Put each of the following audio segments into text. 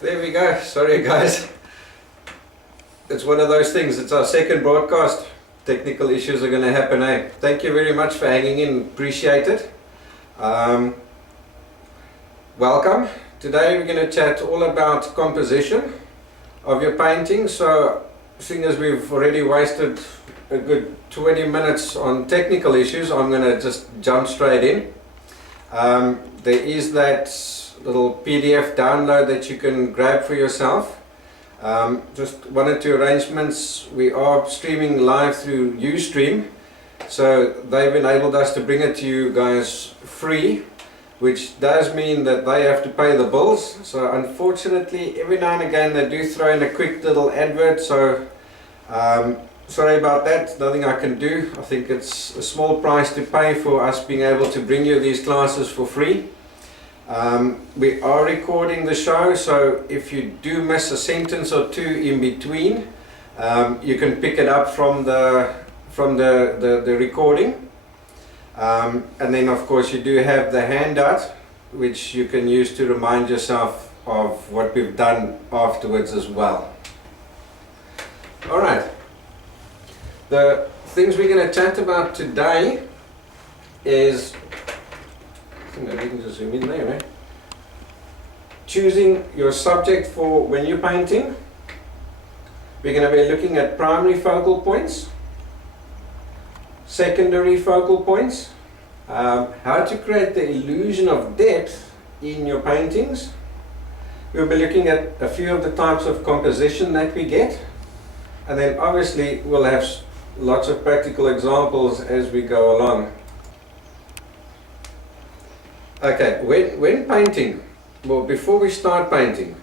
There we go. Sorry guys. It's one of those things. It's our second broadcast. Technical issues are going to happen, eh? Thank you very much for hanging in. Appreciate it. Welcome. Today we're going to chat all about composition of your painting. So, seeing as we've already wasted a good 20 minutes on technical issues, I'm going to just jump straight in. There is that little PDF download that you can grab for yourself. Just one or two arrangements. We are streaming live through Ustream, so they've enabled us to bring it to you guys free, which does mean that they have to pay the bills. So unfortunately, every now and again they do throw in a quick little advert, so sorry about that. Nothing I can do. I think it's a small price to pay for us being able to bring you these classes for free. We are recording the show, so if you do miss a sentence or two in between, you can pick it up from the recording. And then of course you do have the handout, which you can use to remind yourself of what we've done afterwards as well. Alright, the things we're going to chat about today is, I think we can just zoom in there, right? Choosing your subject for when you're painting. We're going to be looking at primary focal points, secondary focal points, how to create the illusion of depth in your paintings. We'll be looking at a few of the types of composition that we get, and then obviously we'll have lots of practical examples as we go along. Okay, when painting, well, before we start painting,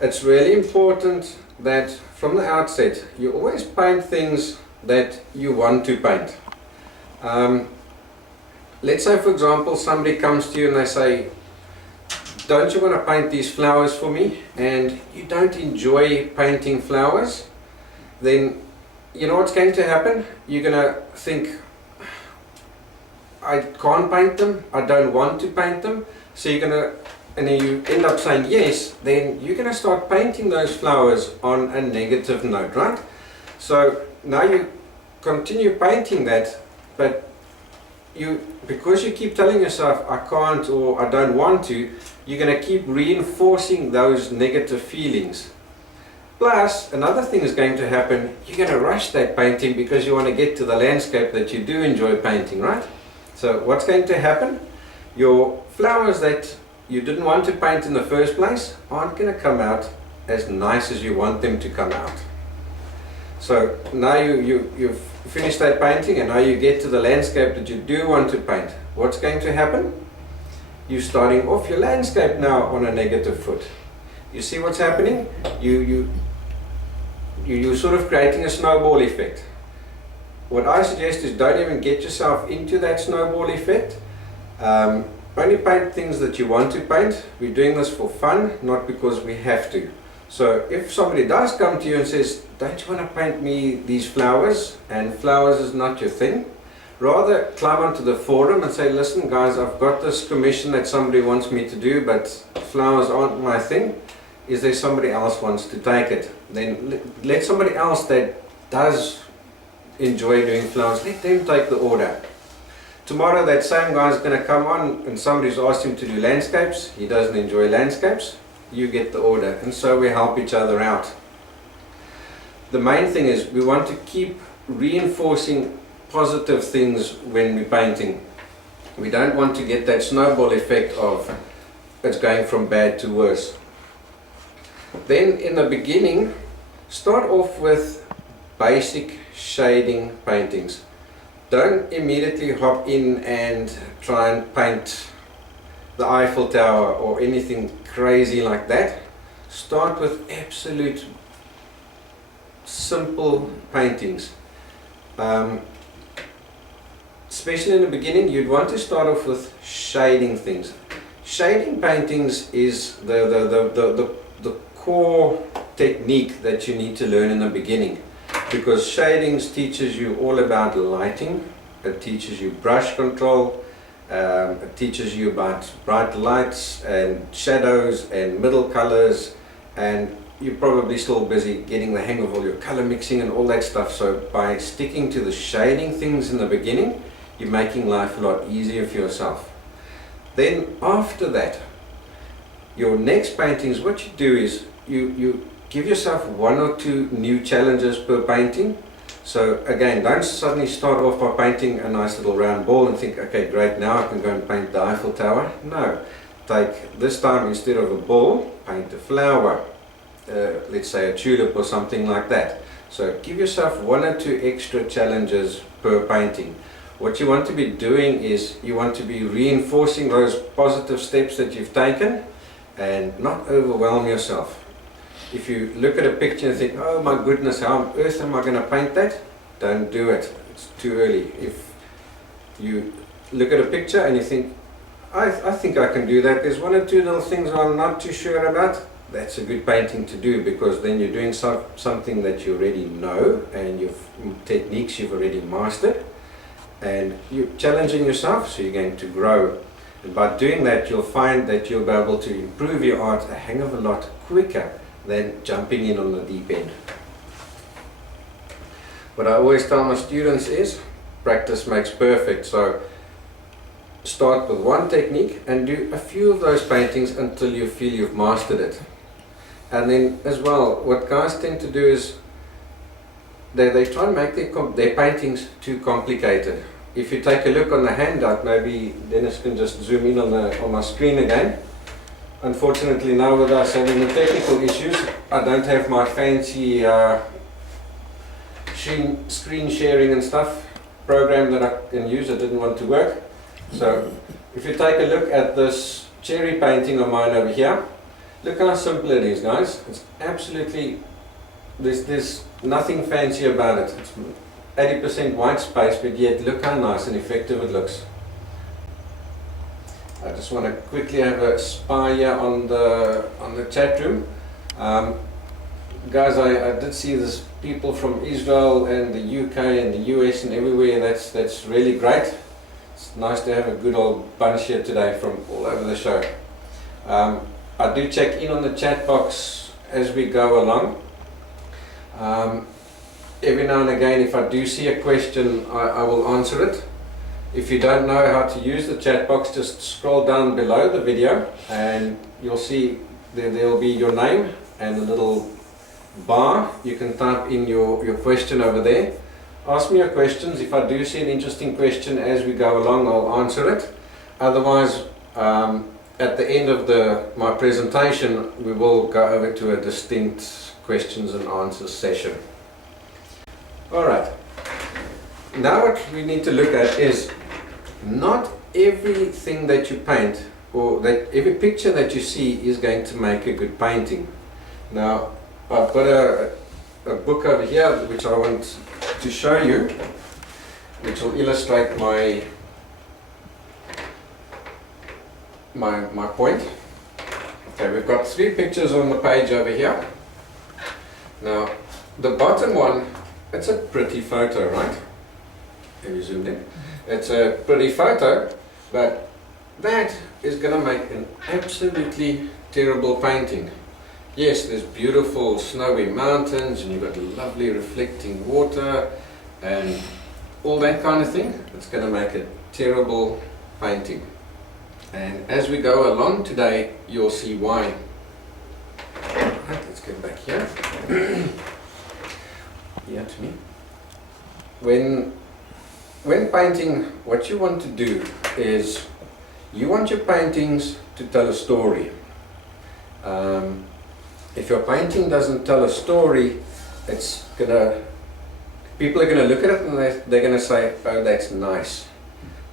it's really important that from the outset you always paint things that you want to paint. Let's say, for example, somebody comes to you and they say, don't you want to paint these flowers for me? And you don't enjoy painting flowers, then you know what's going to happen? You're going to think, I can't paint them, I don't want to paint them. So you're going to, and then you end up saying yes, then you're going to start painting those flowers on a negative note, right? So now you continue painting that, but because you keep telling yourself I can't or I don't want to, you're going to keep reinforcing those negative feelings. Plus, another thing is going to happen, you're going to rush that painting because you want to get to the landscape that you do enjoy painting, right? So what's going to happen? Your flowers that you didn't want to paint in the first place aren't going to come out as nice as you want them to come out. So now you've finished that painting and now you get to the landscape that you do want to paint. What's going to happen? You're starting off your landscape now on a negative foot. You see what's happening? You're sort of creating a snowball effect. What I suggest is don't even get yourself into that snowball effect. Only paint things that you want to paint. We're doing this for fun, not because we have to. So if somebody does come to you and says, don't you want to paint me these flowers, and flowers is not your thing, rather climb onto the forum and say, listen guys, I've got this commission that somebody wants me to do, but flowers aren't my thing. Is there somebody else wants to take it? Then let somebody else that does enjoy doing flowers, let them take the order. Tomorrow that same guy is going to come on and somebody's asked him to do landscapes. He doesn't enjoy landscapes. You get the order, and so we help each other out. The main thing is we want to keep reinforcing positive things when we're painting. We don't want to get that snowball effect of it's going from bad to worse. Then in the beginning, start off with basic shading paintings. Don't immediately hop in and try and paint the Eiffel Tower or anything crazy like that. Start with absolute simple paintings. Especially in the beginning, you'd want to start off with shading things. Shading paintings is the core technique that you need to learn in the beginning, because shadings teaches you all about lighting, it teaches you brush control, it teaches you about bright lights and shadows and middle colors and you're probably still busy getting the hang of all your color mixing and all that stuff. So by sticking to the shading things in the beginning, you're making life a lot easier for yourself. Then after that, your next paintings, what you do is you give yourself 1 or 2 new challenges per painting. So again, don't suddenly start off by painting a nice little round ball and think, okay, great, now I can go and paint the Eiffel Tower. No, take this time, instead of a ball, paint a flower, let's say a tulip or something like that. So give yourself 1 or 2 extra challenges per painting. What you want to be doing is you want to be reinforcing those positive steps that you've taken and not overwhelm yourself. If you look at a picture and think, oh my goodness, how on earth am I going to paint that? Don't do it. It's too early. If you look at a picture and you think, I think I can do that, there's 1 or 2 little things I'm not too sure about, that's a good painting to do, because then you're doing something that you already know and techniques you've already mastered, and you're challenging yourself, so you're going to grow. And by doing that, you'll find that you'll be able to improve your art a hang of a lot quicker than jumping in on the deep end. What I always tell my students is practice makes perfect. So start with 1 technique and do a few of those paintings until you feel you've mastered it. And then as well, what guys tend to do is they try and make their paintings too complicated. If you take a look on the handout, maybe Dennis can just zoom in on my screen again. Unfortunately, now with us having the technical issues, I don't have my fancy screen sharing and stuff program that I can use. It didn't want to work. So if you take a look at this cherry painting of mine over here, look how simple it is, guys. It's absolutely, there's nothing fancy about it. It's 80% white space, but yet look how nice and effective it looks. I just want to quickly have a spy here on the chat room. Guys, I did see this people from Israel and the UK and the US and everywhere. That's really great. It's nice to have a good old bunch here today from all over the show. I do check in on the chat box as we go along. Every now and again, if I do see a question, I will answer it. If you don't know how to use the chat box, just scroll down below the video and you'll see there'll be your name and a little bar. You can type in your question over there. Ask me your questions. If I do see an interesting question as we go along, I'll answer it. Otherwise, at the end of my presentation, we will go over to a distinct questions and answers session. Alright, now what we need to look at is not everything that you paint or that every picture that you see is going to make a good painting. Now I've got a book over here which I want to show you, which will illustrate my point. Okay, we've got 3 pictures on the page over here. Now the bottom one, it's a pretty photo, right? Have you zoomed in? It's a pretty photo, but that is going to make an absolutely terrible painting. Yes, there's beautiful snowy mountains and you've got lovely reflecting water and all that kind of thing. It's going to make a terrible painting. And as we go along today, you'll see why. Right, let's get back here. Here to me. When painting, what you want to do is you want your paintings to tell a story. If your painting doesn't tell a story, people are gonna look at it and they're gonna say, oh, that's nice.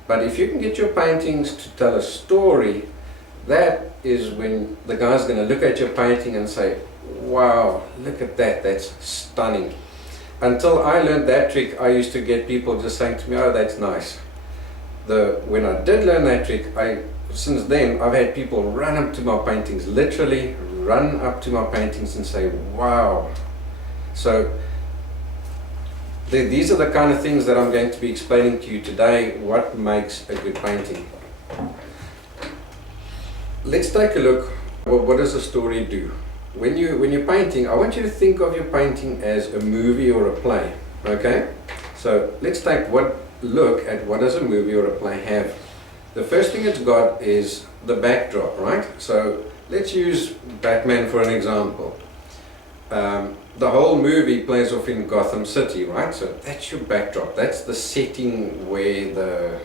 But if you can get your paintings to tell a story, that is when the guy's gonna look at your painting and say, wow, look at that, that's stunning. Until I learned that trick, I used to get people just saying to me, oh, that's nice. When I did learn that trick, since then, I've had people run up to my paintings, literally run up to my paintings and say, wow. So, these are the kind of things that I'm going to be explaining to you today, what makes a good painting. Let's take a look. What does a story do? when you're painting, I want you to think of your painting as a movie or a play. Okay, so let's take one look at what does a movie or a play have. The first thing it's got is the backdrop, right? So let's use Batman for an example. The whole movie plays off in Gotham City, right? So that's your backdrop. That's the setting where the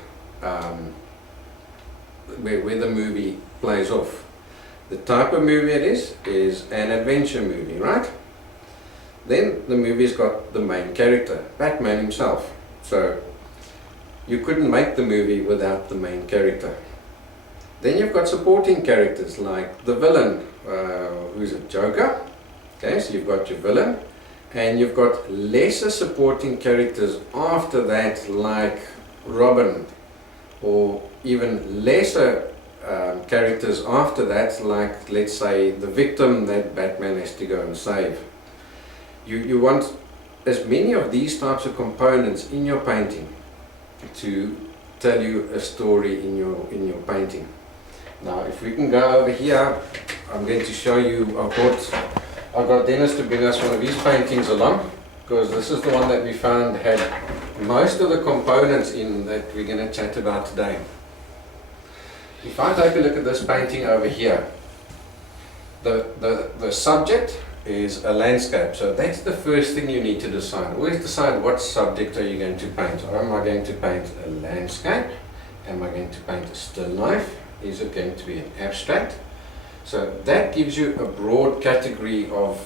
where the movie plays off. The type of movie it is an adventure movie, right? Then the movie's got the main character, Batman himself. So you couldn't make the movie without the main character. Then you've got supporting characters like the villain, who's a Joker. Okay, so you've got your villain, and you've got lesser supporting characters after that, like Robin, or even lesser characters after that, like, let's say, the victim that Batman has to go and save. You want as many of these types of components in your painting to tell you a story in your painting. Now, if we can go over here, I'm going to show you. I've got Dennis to bring us one of his paintings along, because this is the one that we found had most of the components in that we're going to chat about today. If I take a look at this painting over here, the subject is a landscape, so that's the first thing you need to decide. Always decide what subject are you going to paint. Am I going to paint a landscape? Am I going to paint a still life? Is it going to be an abstract? So that gives you a broad category of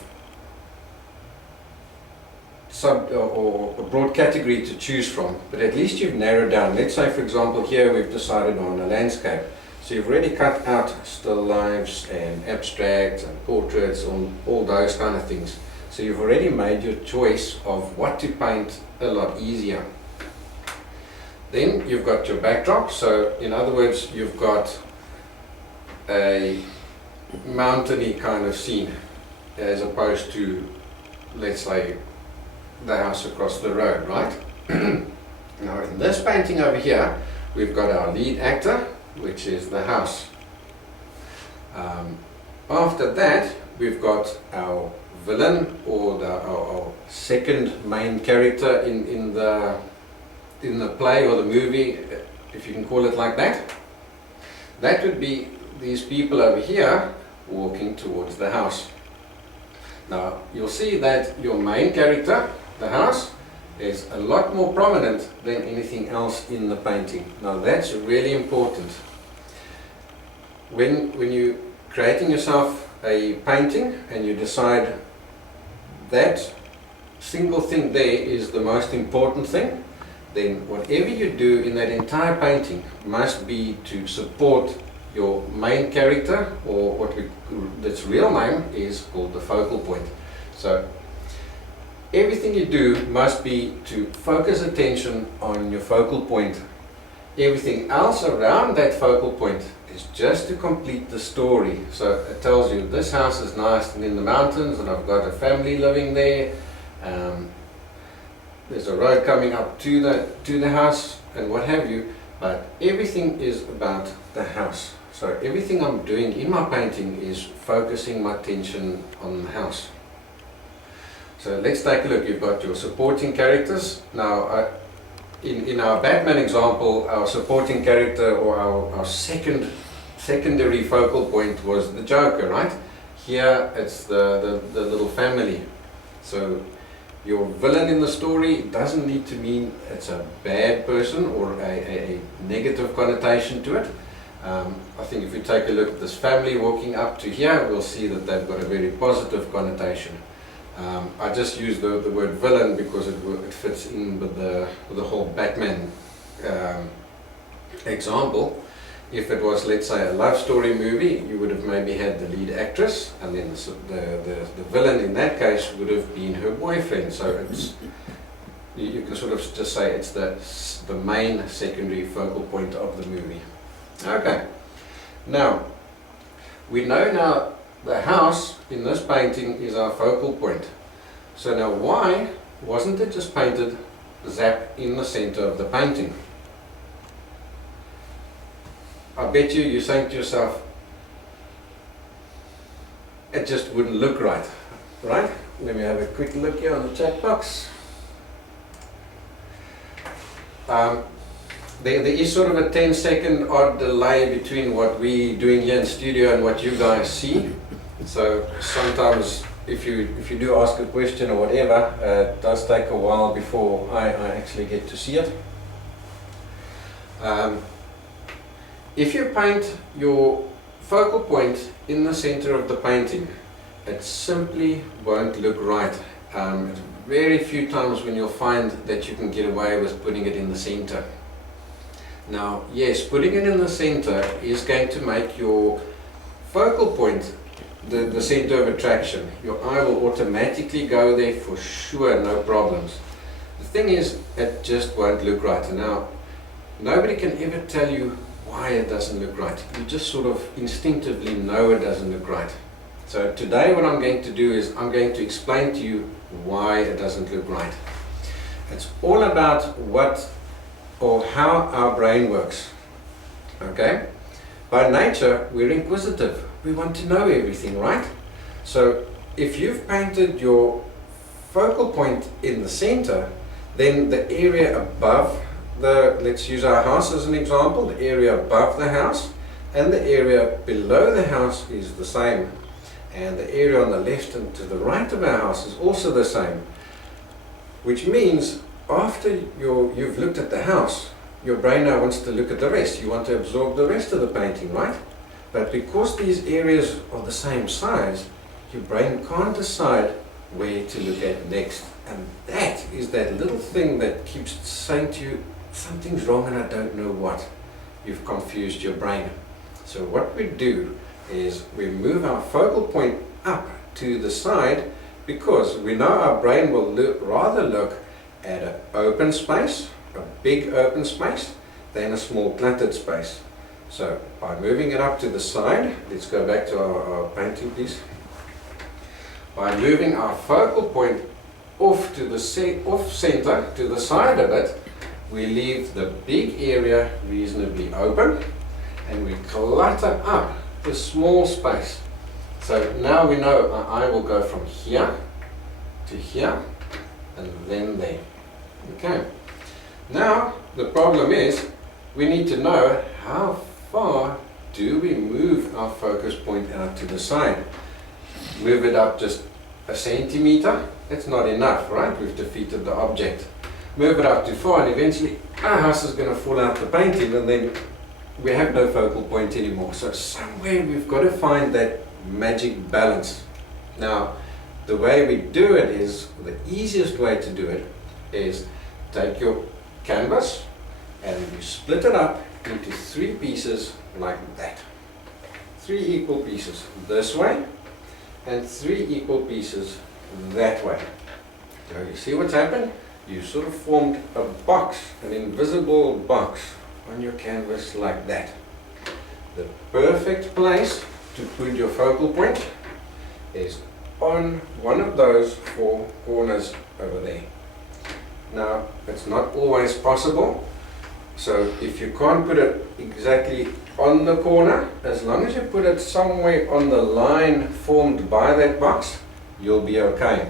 or a broad category to choose from, but at least you've narrowed down. Let's say, for example, here we've decided on a landscape. So you've already cut out still lifes and abstracts and portraits and all those kind of things. So you've already made your choice of what to paint a lot easier. Then you've got your backdrop. So in other words, you've got a mountainy kind of scene as opposed to, let's say, the house across the road, right? Now in this painting over here, we've got our lead actor, which is the house. After that, we've got our villain, or our second main character in the play or the movie, if you can call it like that. That would be these people over here walking towards the house. Now you'll see that your main character, the house, is a lot more prominent than anything else in the painting. Now that's really important. When you're creating yourself a painting and you decide that single thing there is the most important thing, then whatever you do in that entire painting must be to support your main character, or what its real name is called the focal point. So everything you do must be to focus attention on your focal point. Everything else around that focal point is just to complete the story. So it tells you this house is nice and in the mountains, and I've got a family living there. There's a road coming up to the house and what have you, but everything is about the house. So everything I'm doing in my painting is focusing my attention on the house. So let's take a look. You've got your supporting characters. Now in our Batman example, our supporting character, or our secondary focal point, was the Joker, right? Here it's the little family. So your villain in the story doesn't need to mean it's a bad person or a negative connotation to it. I think if we take a look at this family walking up to here, we'll see that they've got a very positive connotation. I just use the word villain because it fits in with the whole Batman example. If it was, let's say, a love story movie, you would have maybe had the lead actress, and then the villain in that case would have been her boyfriend. So it's, you can sort of just say it's the main secondary focal point of the movie. Okay, now we know now the house in this painting is our focal point. So now why wasn't it just painted zap in the center of the painting? I bet you're saying to yourself, it just wouldn't look right. Right? Let me have a quick look here on the chat box. There is sort of a 10-second odd delay between what we're doing here in studio and what you guys see. So sometimes if you do ask a question or whatever, it does take a while before I actually get to see it. If you paint your focal point in the center of the painting, it simply won't look right. It's very few times when you'll find that you can get away with putting it in the center. Now, yes, putting it in the center is going to make your focal point the center of attraction. Your eye will automatically go there for sure, no problems. The thing is, it just won't look right. And now, nobody can ever tell you why it doesn't look right. You just sort of instinctively know it doesn't look right. So today what I'm going to do is I'm going to explain to you why it doesn't look right. It's all about what or how our brain works. Okay? By nature, we're inquisitive. We want to know everything, right? So if you've painted your focal point in the center, then the area above let's use our house as an example, the area above the house and the area below the house is the same. And the area on the left and to the right of our house is also the same. Which means after you've looked at the house, your brain now wants to look at the rest. You want to absorb the rest of the painting, right? But because these areas are the same size, your brain can't decide where to look at next. And that is that little thing that keeps saying to you, something's wrong and I don't know what. You've confused your brain. So what we do is we move our focal point up to the side because we know our brain will rather look at an open space, a big open space, than a small cluttered space. So by moving it up to the side, let's go back to our painting piece. By moving our focal point off to the off center to the side of it, we leave the big area reasonably open and we clutter up the small space. So now we know our eye will go from here to here and then there. Okay. Now the problem is we need to know how far do we move our focus point out to the side. Move it up just a centimeter, that's not enough, right? We've defeated the object. Move it up too far and eventually our house is going to fall out the painting and then we have no focal point anymore. So somewhere we've got to find that magic balance. Now the way we do it is, the easiest way to do it is take your canvas and you split it up into 3 pieces like that. 3 equal pieces this way and 3 equal pieces that way. So you see what's happened? You sort of formed a box, an invisible box on your canvas like that. The perfect place to put your focal point is on one of those 4 corners over there. Now, it's not always possible, so if you can't put it exactly on the corner, as long as you put it somewhere on the line formed by that box, you'll be okay.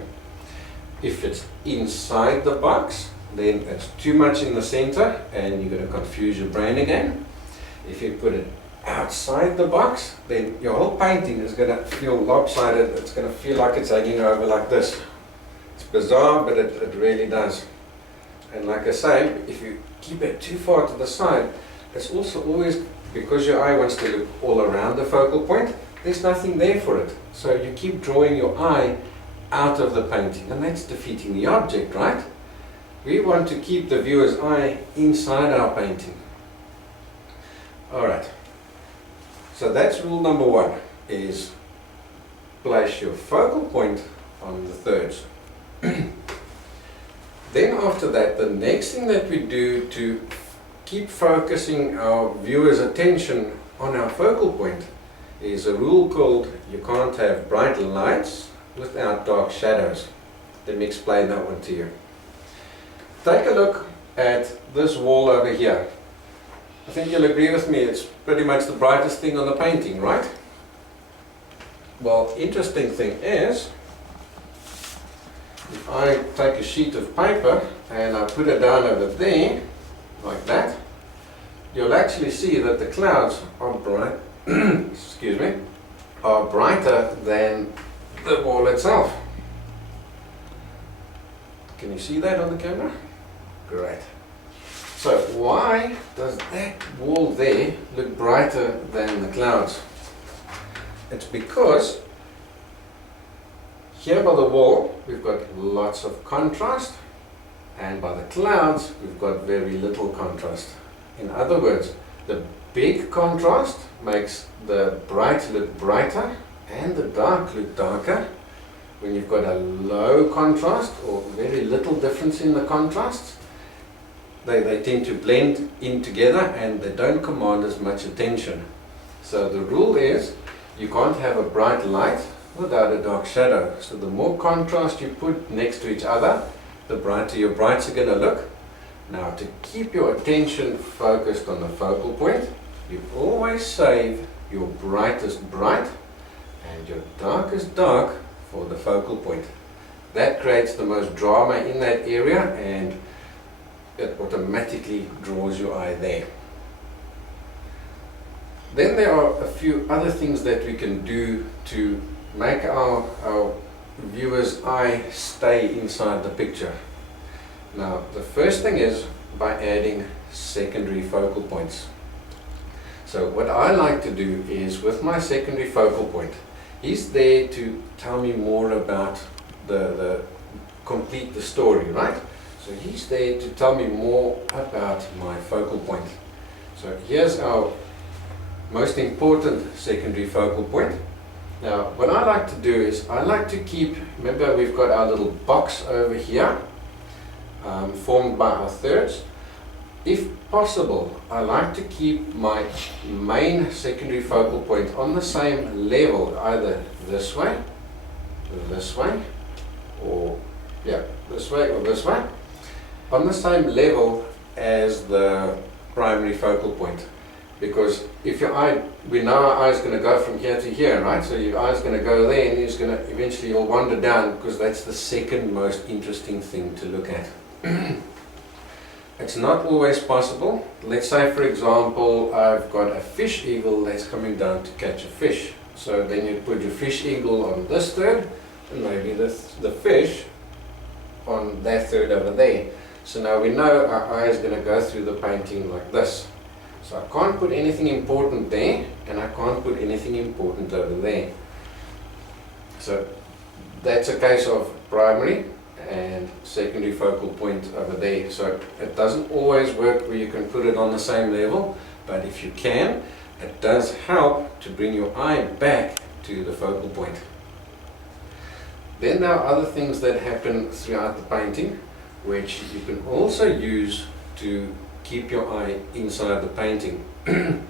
If it's inside the box, then it's too much in the center and you're going to confuse your brain again. If you put it outside the box, then your whole painting is going to feel lopsided. It's going to feel like it's hanging over like this. It's bizarre, but it really does. And like I say, if you keep it too far to the side, it's also always, because your eye wants to look all around the focal point, there's nothing there for it. So you keep drawing your eye out of the painting, and that's defeating the object, right? We want to keep the viewer's eye inside our painting. Alright, so that's rule number 1, is place your focal point on the thirds. Then after that, the next thing that we do to keep focusing our viewer's attention on our focal point is a rule called you can't have bright lights without dark shadows. Let me explain that one to you. Take a look at this wall over here. I think you'll agree with me, it's pretty much the brightest thing on the painting, right? Well, interesting thing is, if I take a sheet of paper and I put it down over there, like that, you'll actually see that the clouds are bright, excuse me, are brighter than the wall itself. Can you see that on the camera? Great. So why does that wall there look brighter than the clouds? It's because here by the wall we've got lots of contrast, and by the clouds we've got very little contrast. In other words, the big contrast makes the bright look brighter and the dark look darker. When you've got a low contrast or very little difference in the contrasts, they tend to blend in together and they don't command as much attention. So the rule is you can't have a bright light without a dark shadow. So the more contrast you put next to each other, the brighter your brights are going to look. Now, to keep your attention focused on the focal point, you always save your brightest bright and your darkest dark for the focal point. That creates the most drama in that area and it automatically draws your eye there. Then there are a few other things that we can do to make our viewer's eye stay inside the picture. Now, the first thing is by adding secondary focal points. So what I like to do is, with my secondary focal point, he's there to tell me more about complete the story, right? So he's there to tell me more about my focal point. So here's our most important secondary focal point. Now, what I like to do is, I like to keep, remember we've got our little box over here, formed by our thirds. If possible, I like to keep my main secondary focal point on the same level, either this way, or this way or this way, on the same level as the primary focal point. Because if your eye, we know our eye is going to go from here to here, right? So your eye is going to go there and it's going to eventually you'll wander down, because that's the second most interesting thing to look at. It's not always possible. Let's say, for example, I've got a fish eagle that's coming down to catch a fish. So then you put your fish eagle on this third and maybe the fish on that third over there. So now we know our eye is going to go through the painting like this. So I can't put anything important there and I can't put anything important over there. So that's a case of primary and secondary focal point over there. So it doesn't always work where you can put it on the same level, but if you can, it does help to bring your eye back to the focal point. Then there are other things that happen throughout the painting which you can also use to keep your eye inside the painting. I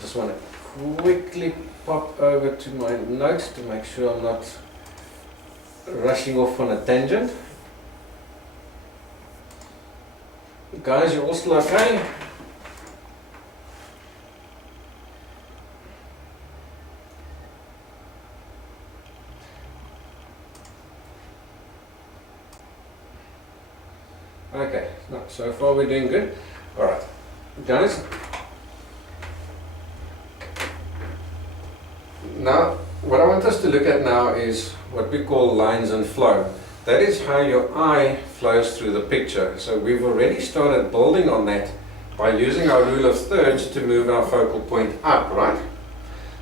just want to quickly pop over to my notes to make sure I'm not rushing off on a tangent. Guys, you all still okay? Okay, no, so far we're doing good. Alright, guys. Now, what I want us to look at now is what we call lines and flow. That is how your eye flows through the picture. So we've already started building on that by using our rule of thirds to move our focal point up, right?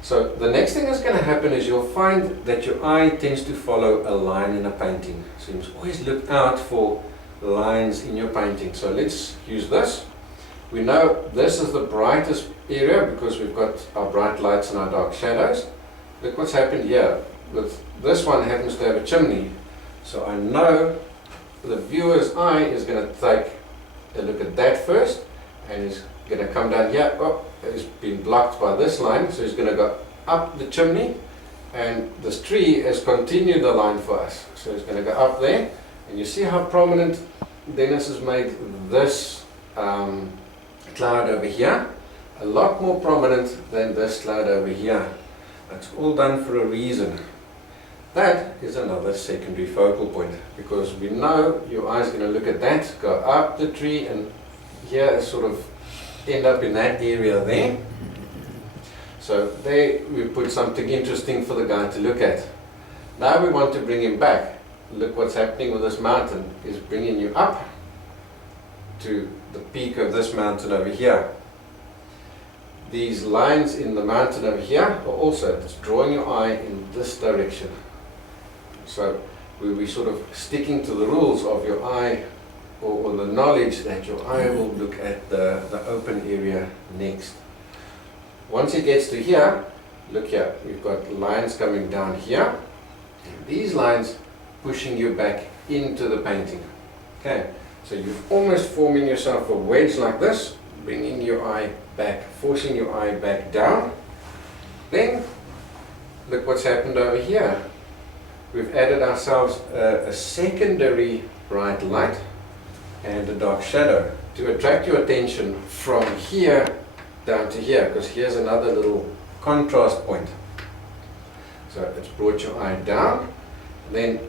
So the next thing that's going to happen is you'll find that your eye tends to follow a line in a painting. So you must always look out for lines in your painting. So let's use this. We know this is the brightest area because we've got our bright lights and our dark shadows. Look what's happened here. With this one happens to have a chimney. So I know the viewer's eye is going to take a look at that first and he's going to come down here. Oh, it's been blocked by this line, so he's going to go up the chimney, and this tree has continued the line for us. So he's going to go up there. And you see how prominent Dennis has made this cloud over here? A lot more prominent than this cloud over here. It's all done for a reason. That is another secondary focal point, because we know your eye is going to look at that, go up the tree, and here sort of end up in that area there. So there we put something interesting for the guy to look at. Now we want to bring him back. Look what's happening with this mountain is bringing you up to the peak of this mountain over here. These lines in the mountain over here are also, it's drawing your eye in this direction. So we're sort of sticking to the rules of your eye, or the knowledge that your eye will look at the open area next. Once it gets to here, look here, we've got lines coming down here. And these lines pushing you back into the painting. Okay, so you're almost forming yourself a wedge like this, bringing your eye back, forcing your eye back down. Then, look what's happened over here. We've added ourselves a secondary bright light and a dark shadow to attract your attention from here down to here, because here's another little contrast point. So it's brought your eye down, then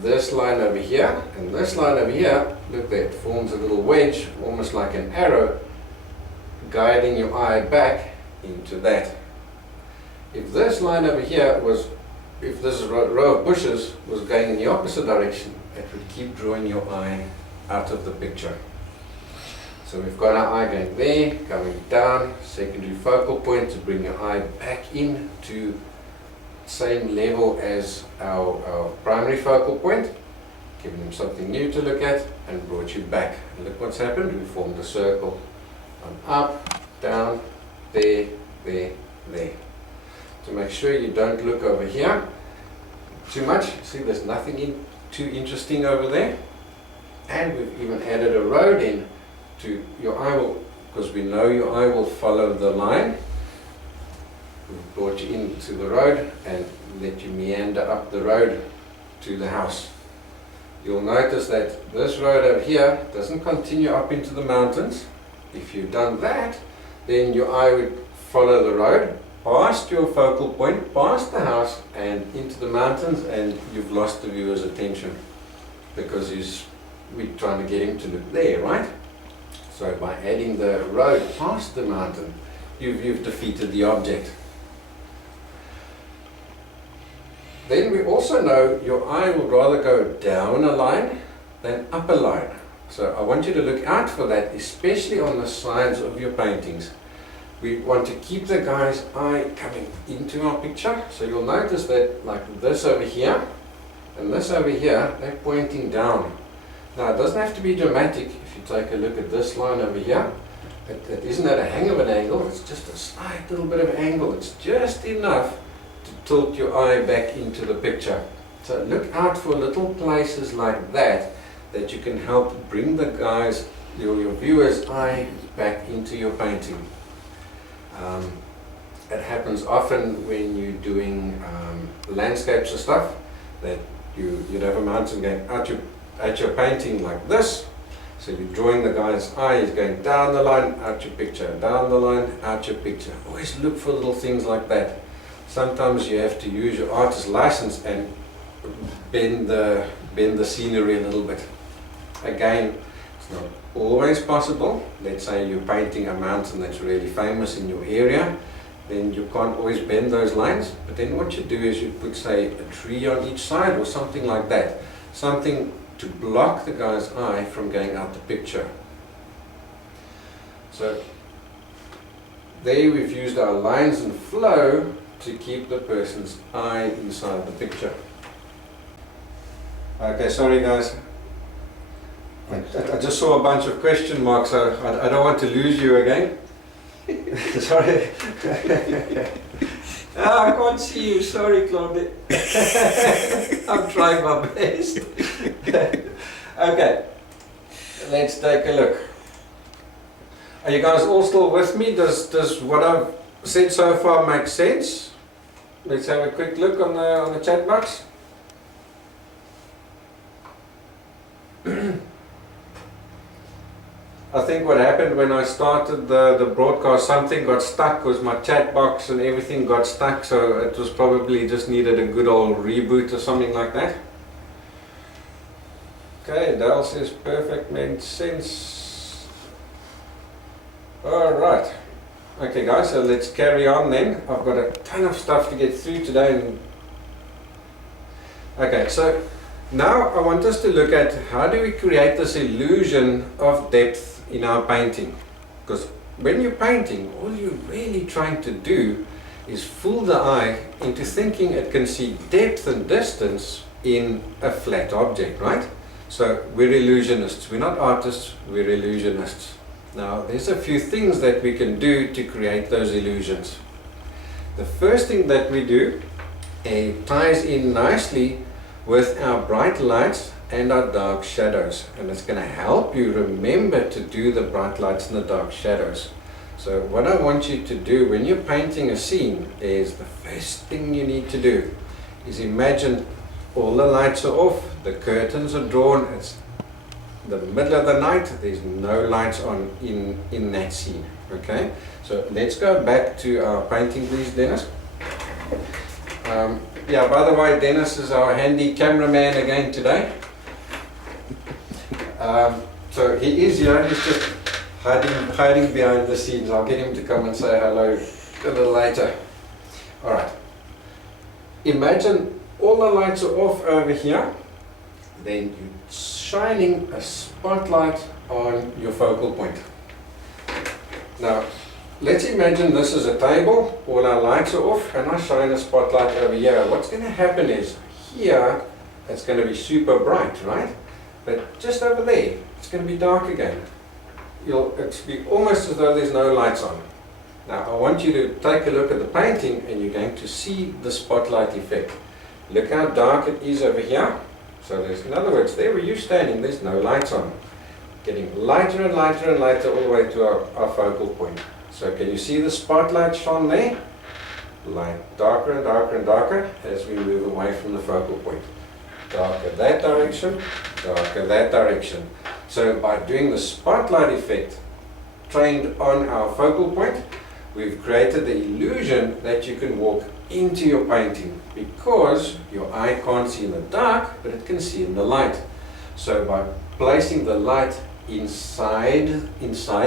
this line over here and this line over here, look there, it forms a little wedge, almost like an arrow, guiding your eye back into that. If this line over here was, if this row of bushes was going in the opposite direction, it would keep drawing your eye out of the picture. So we've got our eye going there, coming down, secondary focal point to bring your eye back in to same level as our primary focal point, giving them something new to look at, and brought you back. And look what's happened, we formed a circle. Up, down, there, there, there. To make sure you don't look over here too much. See, there's nothing too interesting over there. And we've even added a road in to your eye, because we know your eye will follow the line. We've brought you into the road and let you meander up the road to the house. You'll notice that this road over here doesn't continue up into the mountains. If you've done that, then your eye would follow the road past your focal point, past the house, and into the mountains, and you've lost the viewer's attention, because we're trying to get him to look there, right? So by adding the road past the mountain, you've defeated the object. Then we also know your eye will rather go down a line than up a line. So I want you to look out for that, especially on the sides of your paintings. We want to keep the guy's eye coming into our picture. So you'll notice that like this over here and this over here, they're pointing down. Now it doesn't have to be dramatic. If you take a look at this line over here, it isn't at a hang of an angle, it's just a slight little bit of angle. It's just enough to tilt your eye back into the picture. So look out for little places like that you can help bring the guy's, your viewer's eye back into your painting. It happens often when you're doing landscapes and stuff, that you'd have a mountain going at your painting like this. So you're drawing the guy's eye, he's going down the line, out your picture, down the line, out your picture. Always look for little things like that. Sometimes you have to use your artist's license and bend the scenery a little bit. Again, it's not always possible. Let's say you're painting a mountain that's really famous in your area, then you can't always bend those lines. But then what you do is you put, say, a tree on each side or something like that. Something to block the guy's eye from going out the picture. So there we've used our lines and flow to keep the person's eye inside the picture. Okay, sorry guys. I just saw a bunch of question marks, so I don't want to lose you again. Sorry. I can't see you, sorry Claudia. I'm trying my best. Okay, let's take a look. Are you guys all still with me? Does what I've said so far make sense? Let's have a quick look on the chat box. I think what happened when I started the broadcast, something got stuck with my chat box and everything got stuck, so it was probably just needed a good old reboot or something like that. Okay, Dale says perfect, made sense. Alright. Okay guys, so let's carry on then. I've got a ton of stuff to get through today. Okay, so now I want us to look at how do we create this illusion of depth in our painting. Because when you're painting, all you're really trying to do is fool the eye into thinking it can see depth and distance in a flat object, right? So we're illusionists. We're not artists, we're illusionists. Now there's a few things that we can do to create those illusions. The first thing that we do, it ties in nicely with our bright lights and our dark shadows, and it's going to help you remember to do the bright lights and the dark shadows. So what I want you to do when you're painting a scene is the first thing you need to do is imagine all the lights are off, the curtains are drawn, it's the middle of the night, there's no lights on in that scene. Okay, so let's go back to our painting, please, Dennis. Yeah, by the way, Dennis is our handy cameraman again today. So he is here, he's just hiding behind the scenes. I'll get him to come and say hello a little later. Alright. Imagine all the lights are off over here. Then you're shining a spotlight on your focal point. Now, let's imagine this is a table, all our lights are off, and I shine a spotlight over here. What's going to happen is, here, it's going to be super bright, right? But just over there, it's going to be dark again. It's be almost as though there's no lights on. Now, I want you to take a look at the painting, and you're going to see the spotlight effect. Look how dark it is over here. So there's, in other words, there where you're standing, there's no lights on. Getting lighter and lighter and lighter all the way to our focal point. So can you see the spotlight shone there? Light darker and darker and darker as we move away from the focal point. Darker that direction, darker that direction. So by doing the spotlight effect trained on our focal point, we've created the illusion that you can walk into your painting because your eye can't see in the dark, but it can see in the light. So by placing the light inside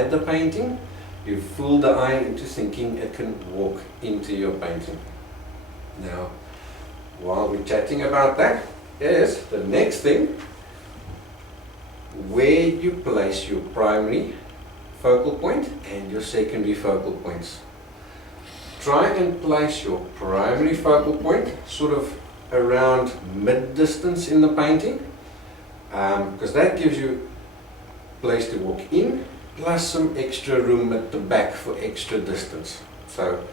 the painting, you fool the eye into thinking it can walk into your painting. Now, while we're chatting about that, is the next thing, where you place your primary focal point and your secondary focal points. Try and place your primary focal point sort of around mid-distance in the painting, because that gives you place to walk in, plus some extra room at the back for extra distance. So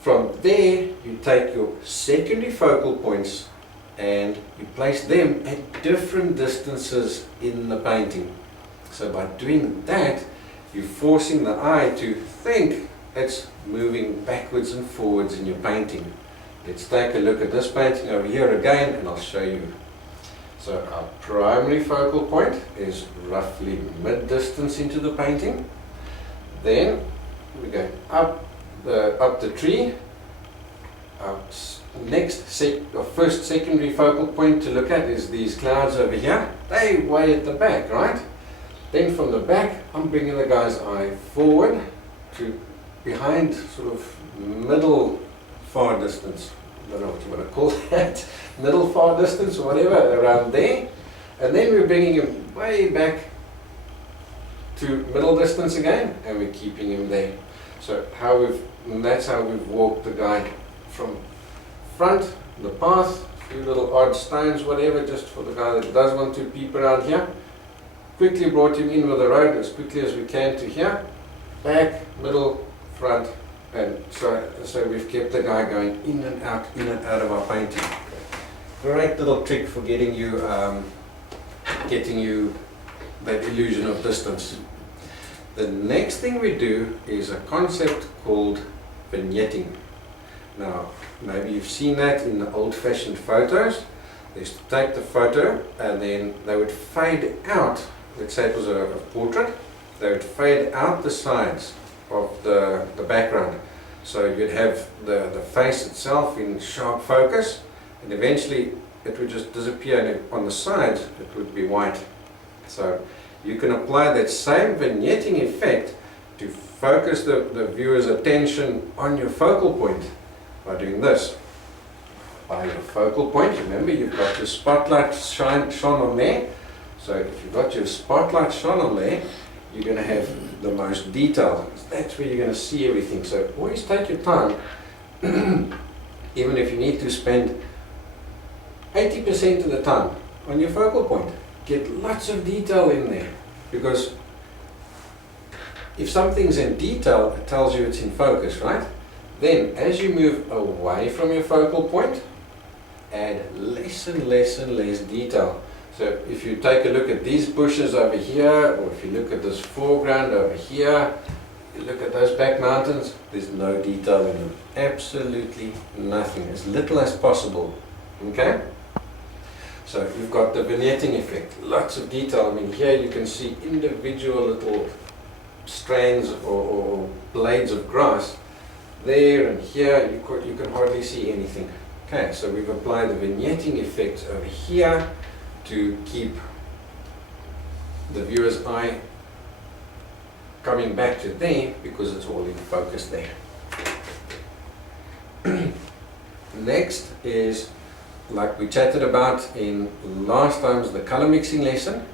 from there you take your secondary focal points and you place them at different distances in the painting. So by doing that, you're forcing the eye to think it's moving backwards and forwards in your painting. Let's take a look at this painting over here again, and I'll show you. So our primary focal point is roughly mid-distance into the painting. Then we go up the tree. Our first secondary focal point to look at is these clouds over here. They way at the back, right? Then from the back, I'm bringing the guy's eye forward to behind, sort of middle far distance. I don't know what you want to call that. Middle far distance or whatever, around there. And then we're bringing him way back to middle distance again, and we're keeping him there. So that's how we've walked the guy from front, the path, a few little odd stones, whatever, just for the guy that does want to peep around here. Quickly brought him in with the road as quickly as we can to here. Back, middle, front, and so we've kept the guy going in and out of our painting. Great little trick for getting you that illusion of distance. The next thing we do is a concept called vignetting. Now, maybe you've seen that in the old-fashioned photos. They used to take the photo and then they would fade out. Let's say it was a portrait. they would fade out the sides of the background. So you'd have the face itself in sharp focus, and eventually it would just disappear, and on the sides it would be white. So you can apply that same vignetting effect to focus the viewer's attention on your focal point by doing this. By your focal point, remember you've got your spotlight shone on there. So if you've got your spotlight shone on there, you're going to have the most detail. That's where you're going to see everything. So always take your time, even if you need to spend 80% of the time on your focal point. Get lots of detail in there, because if something's in detail, it tells you it's in focus, right? Then as you move away from your focal point, add less and less and less detail. So if you take a look at these bushes over here, or if you look at this foreground over here, you look at those back mountains, there's no detail in them. Absolutely nothing. As little as possible. Okay? So you've got the vignetting effect. Lots of detail. I mean, here you can see individual little strands or blades of grass. There and here you can hardly see anything. Okay, so we've applied the vignetting effect over here to keep the viewer's eye coming back to there, because it's all in focus there. Next is, like we chatted about in last time's the color mixing lesson.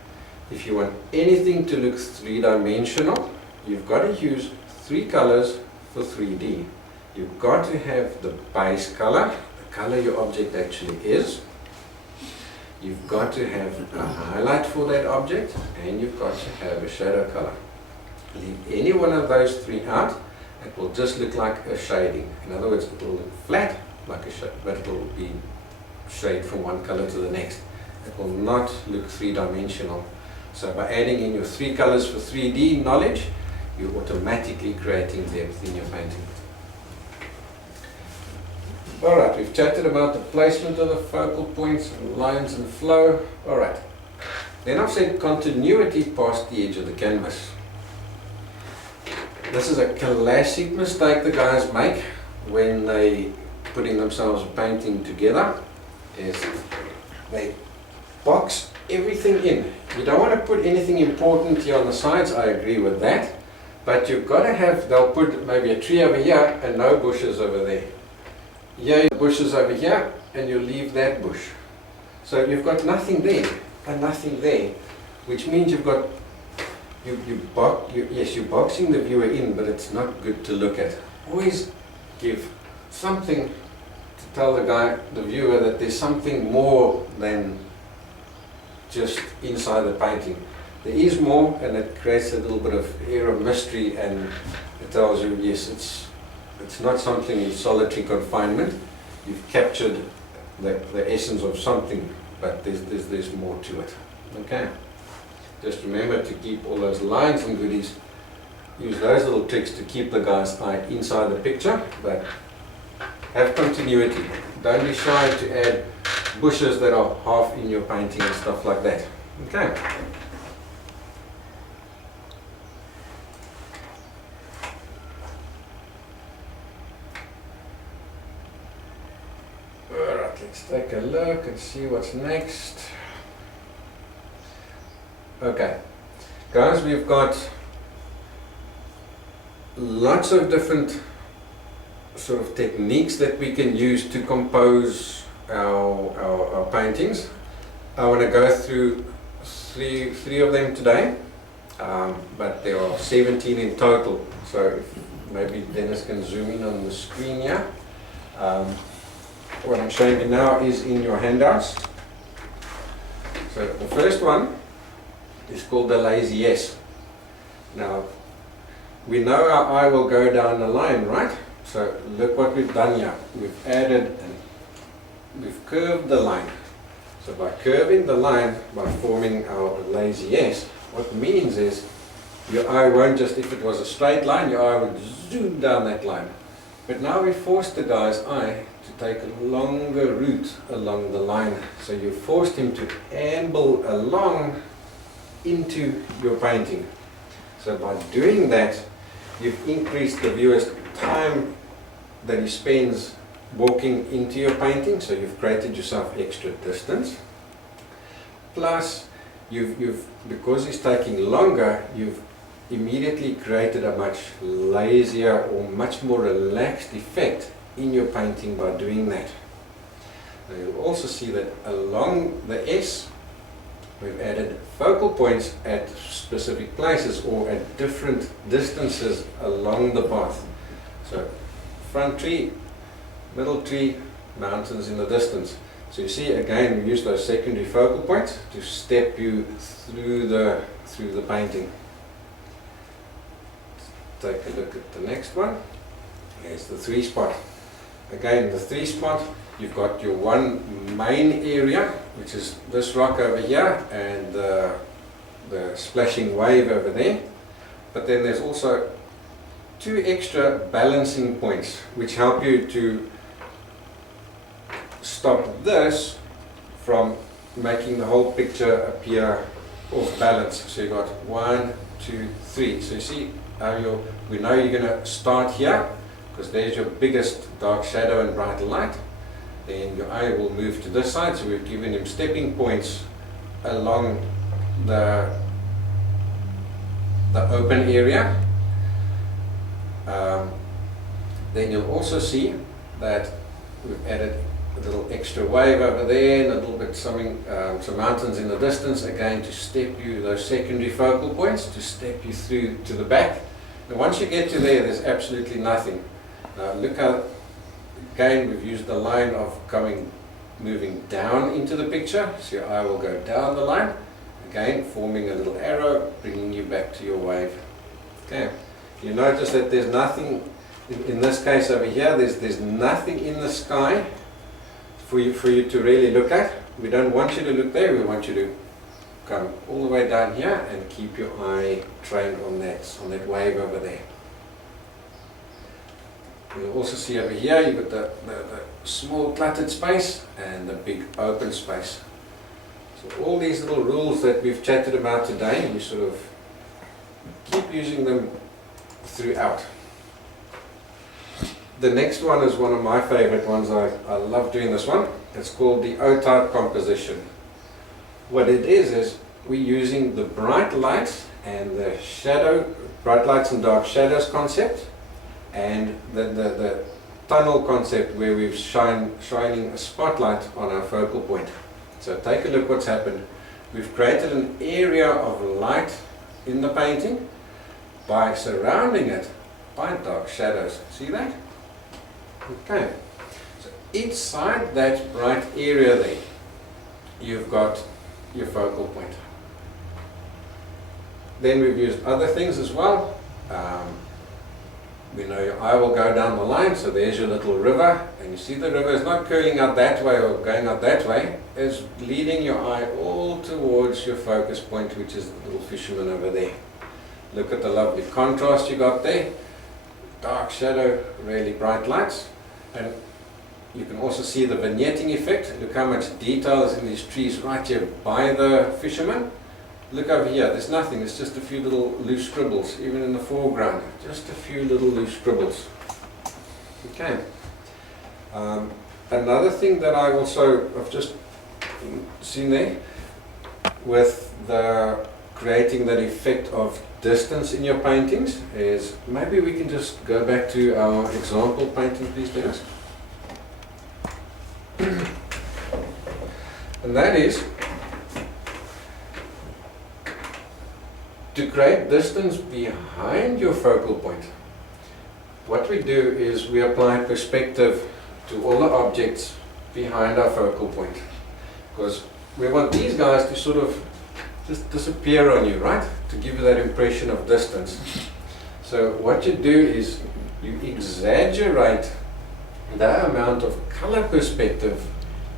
If you want anything to look three-dimensional, you've got to use 3 colors for 3D. You've got to have the base color, the color your object actually is. You've got to have a highlight for that object, and you've got to have a shadow color. Leave any one of those 3 out, it will just look like a shading. In other words, it will look flat like a shade, but it will be shade from one color to the next. It will not look three-dimensional. So by adding in your 3 colors for 3D knowledge, you're automatically creating depth in your painting. Alright, we've chatted about the placement of the focal points, and lines and flow. Alright, then I've said continuity past the edge of the canvas. This is a classic mistake the guys make when they putting themselves painting together, is they box everything in. You don't want to put anything important here on the sides, I agree with that, but you've got to have, they'll put maybe a tree over here and no bushes over there. Here, bushes over here, and you leave that bush. So you've got nothing there and nothing there, which means you've got, yes, you're boxing the viewer in, but it's not good to look at. Always give something to tell the viewer that there's something more than just inside the painting. There is more, and it creates a little bit of air of mystery, and it tells you, yes, it's not something in solitary confinement. You've captured the essence of something, but there's more to it. Okay? Just remember to keep all those lines and goodies. Use those little tricks to keep the guy's eye inside the picture, but have continuity. Don't be shy to add bushes that are half in your painting and stuff like that. Okay? Alright, let's take a look and see what's next. Okay, guys, we've got lots of different sort of techniques that we can use to compose our paintings. I want to go through three of them today, but there are 17 in total, so if maybe Dennis can zoom in on the screen here. What I'm showing you now is in your handouts. So the first one is called the lazy S. Now, we know our eye will go down the line, right? So look what we've done here. We've added and we've curved the line. So by curving the line, by forming our lazy S, what it means is your eye won't just, if it was a straight line, your eye would zoom down that line. But now we forced the guy's eye to take a longer route along the line. So you forced him to amble along into your painting. So by doing that, you've increased the viewer's time that he spends walking into your painting, so you've created yourself extra distance. Plus, because he's taking longer, you've immediately created a much lazier or much more relaxed effect in your painting by doing that. Now you'll also see that along the S, we've added focal points at specific places or at different distances along the path. So front tree, middle tree, mountains in the distance. So you see, again, we use those secondary focal points to step you through the painting. Let's take a look at the next one. Here's the 3 spot. Again, the 3 spot, you've got your one main area, which is this rock over here and the splashing wave over there. But then there's also 2 extra balancing points which help you to stop this from making the whole picture appear off balance. So you've got 1, 2, 3. So you see how we know you're going to start here, because there's your biggest dark shadow and bright light. Then your eye will move to this side, so we've given him stepping points along the open area. Then you'll also see that we've added a little extra wave over there and a little bit some mountains in the distance, again to step you, those secondary focal points, to step you through to the back. And once you get to there, there's absolutely nothing. Now look how, again, we've used the line of moving down into the picture, so your eye will go down the line, again forming a little arrow, bringing you back to your wave. Okay, you notice that there's nothing, in this case over here, there's nothing in the sky for you to really look at. We don't want you to look there, we want you to come all the way down here and keep your eye trained on that wave over there. You'll also see over here you've got the small cluttered space and the big open space. So all these little rules that we've chatted about today, you sort of keep using them throughout. The next one is one of my favorite ones. I love doing this one. It's called the O-type composition. What it is we're using the bright lights and the bright lights and dark shadows concept, and the tunnel concept, where we're shining a spotlight on our focal point. So take a look what's happened. We've created an area of light in the painting by surrounding it by dark shadows. See that? Okay. So each side that bright area there, you've got your focal point. Then we've used other things as well. We know your eye will go down the line, so there's your little river, and you see the river is not curling out that way or going out that way, it's leading your eye all towards your focus point, which is the little fisherman over there. Look at the lovely contrast you got there, dark shadow, really bright lights, and you can also see the vignetting effect. Look how much detail is in these trees right here by the fisherman. Look over here, there's nothing, it's just a few little loose scribbles, even in the foreground, just a few little loose scribbles. Okay. Another thing that I've just seen there, with creating that effect of distance in your paintings, is maybe we can just go back to our example painting, please, Dennis. And that is, to create distance behind your focal point, what we do is we apply perspective to all the objects behind our focal point, because we want these guys to sort of just disappear on you, right? To give you that impression of distance. So what you do is you exaggerate the amount of color perspective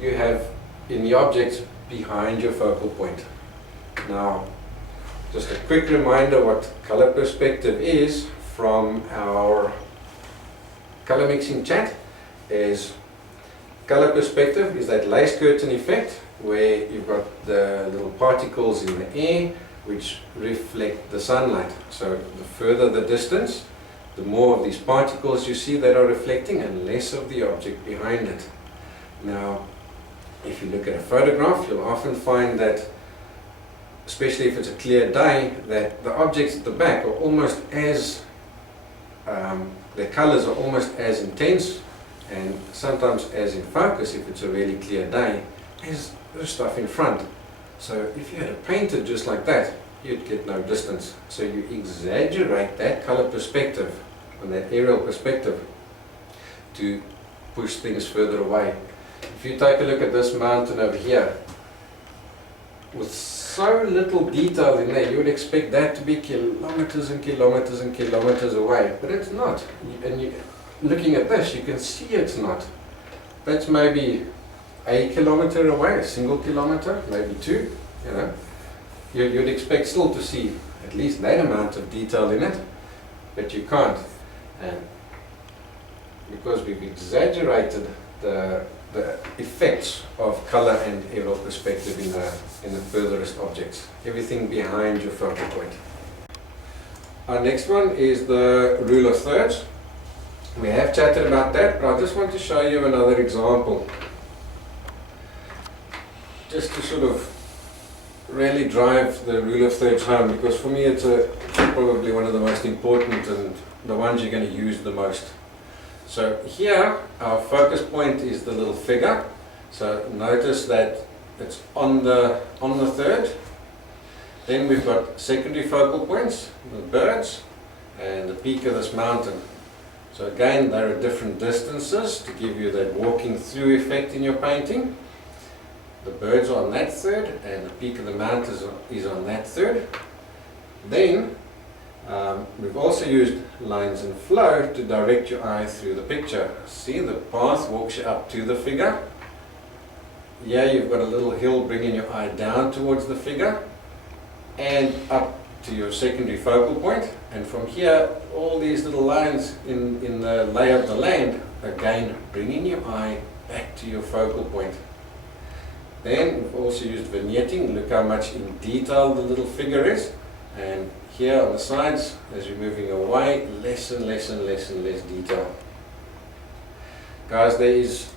you have in the objects behind your focal point. Now, just a quick reminder what color perspective is from our color mixing chat is, color perspective is that lace curtain effect where you've got the little particles in the air which reflect the sunlight. So the further the distance, the more of these particles you see that are reflecting and less of the object behind it. Now, if you look at a photograph, you'll often find that, especially if it's a clear day, that the objects at the back are almost as, their colors are almost as intense and sometimes as in focus if it's a really clear day as the stuff in front. So if you had it painted just like that, you'd get no distance. So you exaggerate that color perspective and that aerial perspective to push things further away. If you take a look at this mountain over here, with so little detail in there, you would expect that to be kilometers and kilometers and kilometers away, but it's not. And looking at this, you can see it's not. That's maybe a kilometer away, a single kilometer, maybe two, you know. You'd expect still to see at least that amount of detail in it, but you can't. And because we've exaggerated the effects of color and aerial perspective in the furthest objects, everything behind your focal point. Our next one is the rule of thirds. We have chatted about that, but I just want to show you another example, just to sort of really drive the rule of thirds home, because for me it's probably one of the most important and the ones you're going to use the most. So here our focus point is the little figure. So notice that it's on the third. Then we've got secondary focal points, the birds and the peak of this mountain. So again, they're at different distances to give you that walking through effect in your painting. The birds are on that third and the peak of the mountain is on that third. Then we've also used lines and flow to direct your eye through the picture. See, the path walks you up to the figure. Here you've got a little hill bringing your eye down towards the figure and up to your secondary focal point. And from here, all these little lines in the lay of the land, again bringing your eye back to your focal point. Then we've also used vignetting. Look how much in detail the little figure is. And here on the sides, as you're moving away, less and less and less and less detail. Guys, there is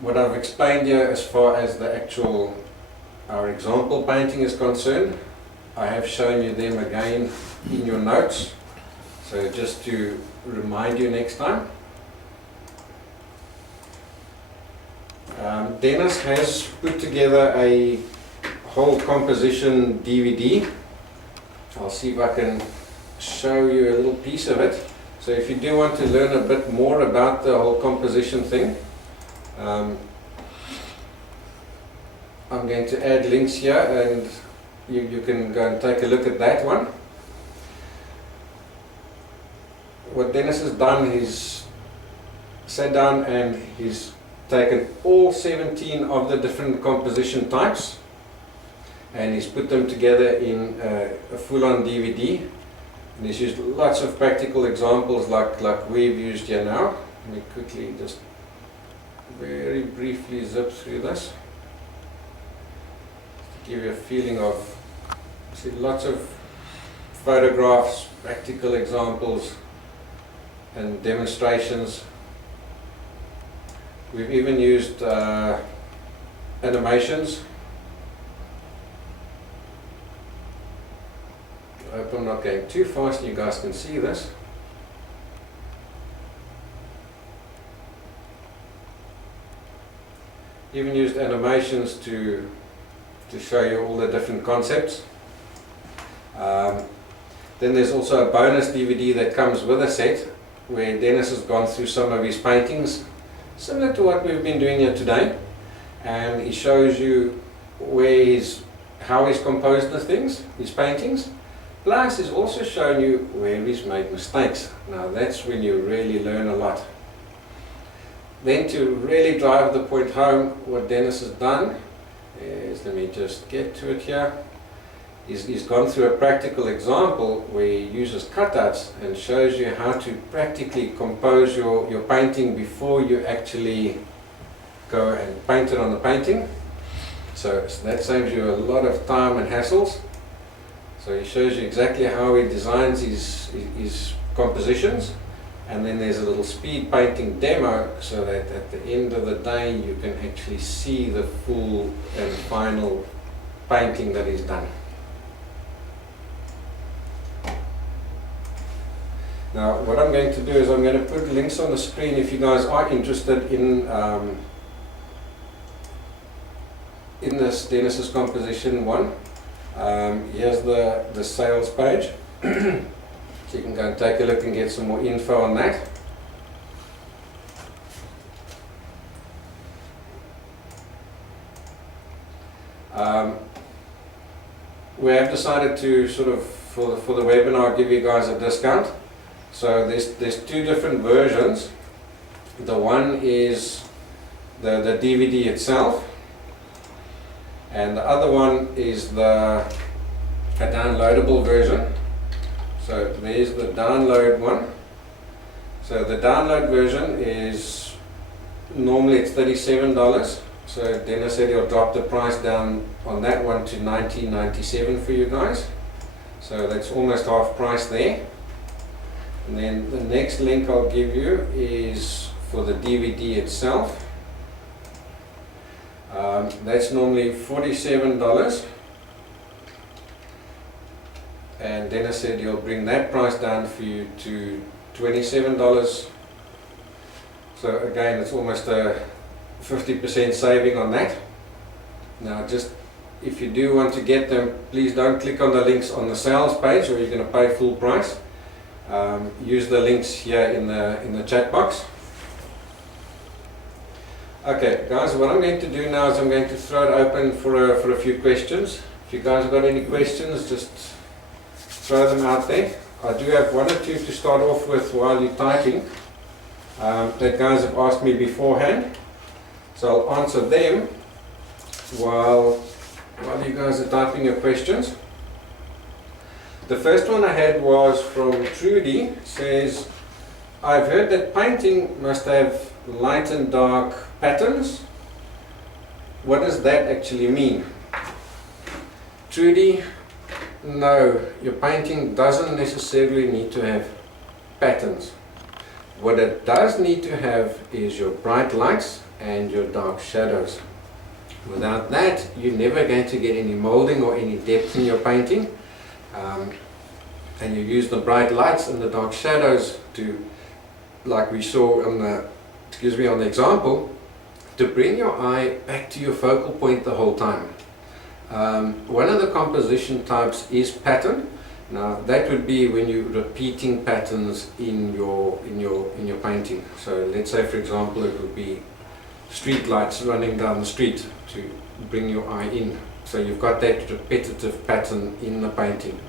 what I've explained here as far as our example painting is concerned. I have shown you them again in your notes. So just to remind you next time. Dennis has put together a whole composition DVD. I'll see if I can show you a little piece of it. So if you do want to learn a bit more about the whole composition thing, I'm going to add links here and you can go and take a look at that one. What Dennis has done is sat down and he's taken all 17 of the different composition types and he's put them together in a full-on DVD, and he's used lots of practical examples like we've used here now. Let me quickly just very briefly zip through this to give you a feeling of, see, lots of photographs, practical examples and demonstrations. We've even used animations. I hope I'm not going too fast and you guys can see this. Even used animations to show you all the different concepts. Then there's also a bonus DVD that comes with a set where Dennis has gone through some of his paintings similar to what we've been doing here today, and he shows you how he's composed the things, his paintings, plus he's also shown you where he's made mistakes. Now that's when you really learn a lot. Then to really drive the point home, what Dennis has done is, let me just get to it here, he's gone through a practical example where he uses cutouts and shows you how to practically compose your painting before you actually go and paint it on the painting. So that saves you a lot of time and hassles. So he shows you exactly how he designs his compositions, and then there's a little speed painting demo so that at the end of the day you can actually see the full and final painting that is done. Now what I'm going to do is I'm going to put links on the screen if you guys are interested in this Dennis's composition one. Here's the sales page. So you can go and take a look and get some more info on that. We have decided to sort of, for the webinar, give you guys a discount. So there's two different versions. The one is the DVD itself, and the other one is a downloadable version. So there's the download one. So the download version is, normally it's $37. So Dennis said he'll drop the price down on that one to $19.97 for you guys. So that's almost half price there. And then the next link I'll give you is for the DVD itself. That's normally $47. And Dennis said he'll bring that price down for you to $27. So again, it's almost a 50% saving on that. Now just, if you do want to get them, please don't click on the links on the sales page or you're going to pay full price. Use the links here in the chat box. Okay guys, what I'm going to do now is I'm going to throw it open for a few questions. If you guys have got any questions, just throw them out there. I do have one or two to start off with while you're typing that guys have asked me beforehand. So I'll answer them while you guys are typing your questions. The first one I had was from Trudy. Says, I've heard that painting must have light and dark patterns. What does that actually mean? Trudy, no, your painting doesn't necessarily need to have patterns. What it does need to have is your bright lights and your dark shadows. Without that, you're never going to get any molding or any depth in your painting. And you use the bright lights and the dark shadows to, like we saw on the example, to bring your eye back to your focal point the whole time. One of the composition types is pattern. Now that would be when you're repeating patterns in your painting. So let's say for example it would be street lights running down the street to bring your eye in. So you've got that repetitive pattern in the painting.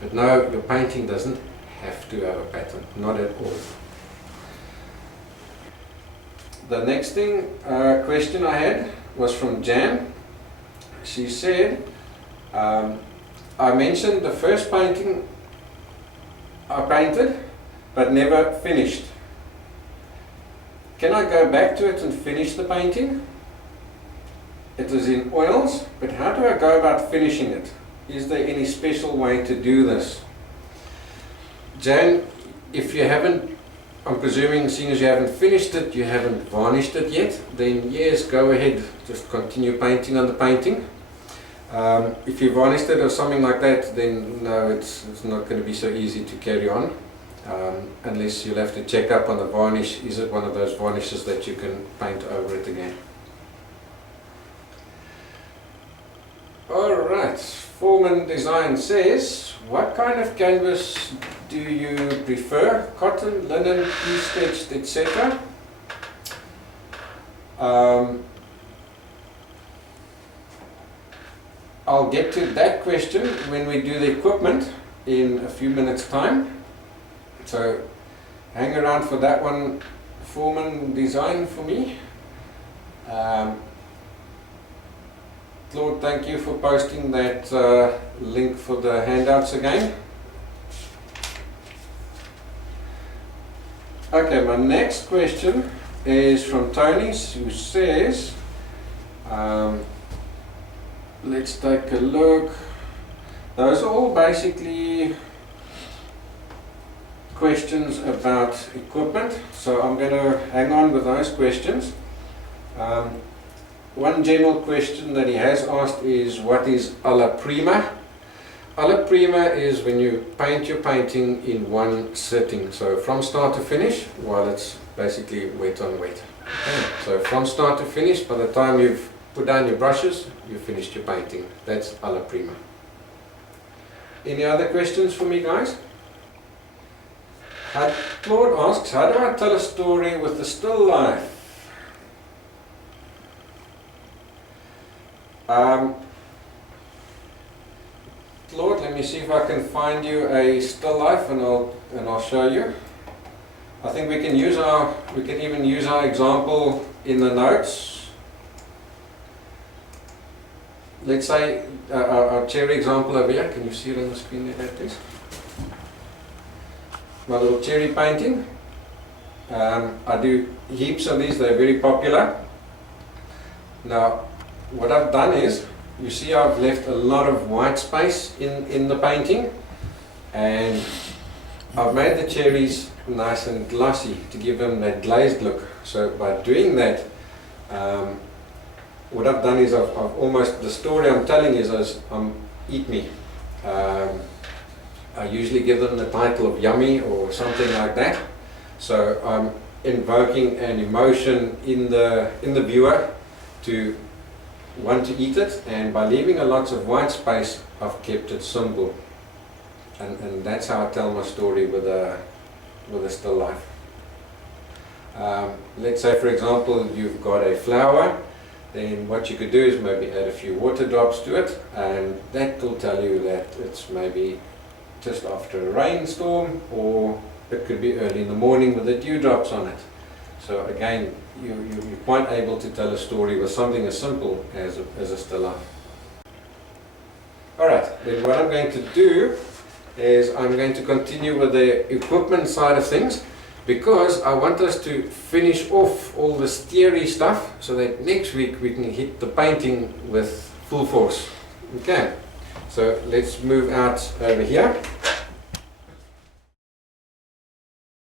But no, your painting doesn't have to have a pattern, not at all. The next question I had was from Jan. She said, I mentioned the first painting I painted but never finished. Can I go back to it and finish the painting? It is in oils, but how do I go about finishing it? Is there any special way to do this? Jan, if you haven't, I'm presuming seeing as you haven't finished it, you haven't varnished it yet, then yes, go ahead, just continue painting on the painting. If you varnished it or something like that, then no, it's not going to be so easy to carry on, unless you'll have to check up on the varnish. Is it one of those varnishes that you can paint over it again? Alright, Foreman Design says, what kind of canvas do you prefer? Cotton, linen, pre-stitched, etc.? I'll get to that question when we do the equipment in a few minutes time. So hang around for that one, Foreman Design, for me. Claude, thank you for posting that link for the handouts again. Okay, my next question is from Tony, who says, let's take a look. Those are all basically questions about equipment, so I'm going to hang on with those questions. One general question that he has asked is, what is alla prima? Alla prima is when you paint your painting in one sitting, so from start to finish, while it's basically wet on wet. Okay. So from start to finish, by the time you've put down your brushes, you've finished your painting. That's alla prima. Any other questions for me, guys? Claude asks, how do I tell a story with a still life? Claude, let me see if I can find you a still life, and I'll show you. I think we can even use our example in the notes. Let's say our cherry example over here. Can you see it on the screen there, please? My little cherry painting. I do heaps of these. They're very popular. Now, what I've done is, you see I've left a lot of white space in the painting, and I've made the cherries nice and glossy to give them that glazed look. So by doing that, what I've done is I've almost, the story I'm telling is eat me. I usually give them the title of yummy or something like that. So I'm invoking an emotion in the viewer to want to eat it, and by leaving a lots of white space, I've kept it simple, and that's how I tell my story with a still life. Let's say, for example, you've got a flower, then what you could do is maybe add a few water drops to it, and that will tell you that it's maybe just after a rainstorm, or it could be early in the morning with the dewdrops on it. So again, you're quite able to tell a story with something as simple as a still life. Alright, then what I'm going to do is I'm going to continue with the equipment side of things, because I want us to finish off all this theory stuff so that next week we can hit the painting with full force. Okay, so let's move out over here.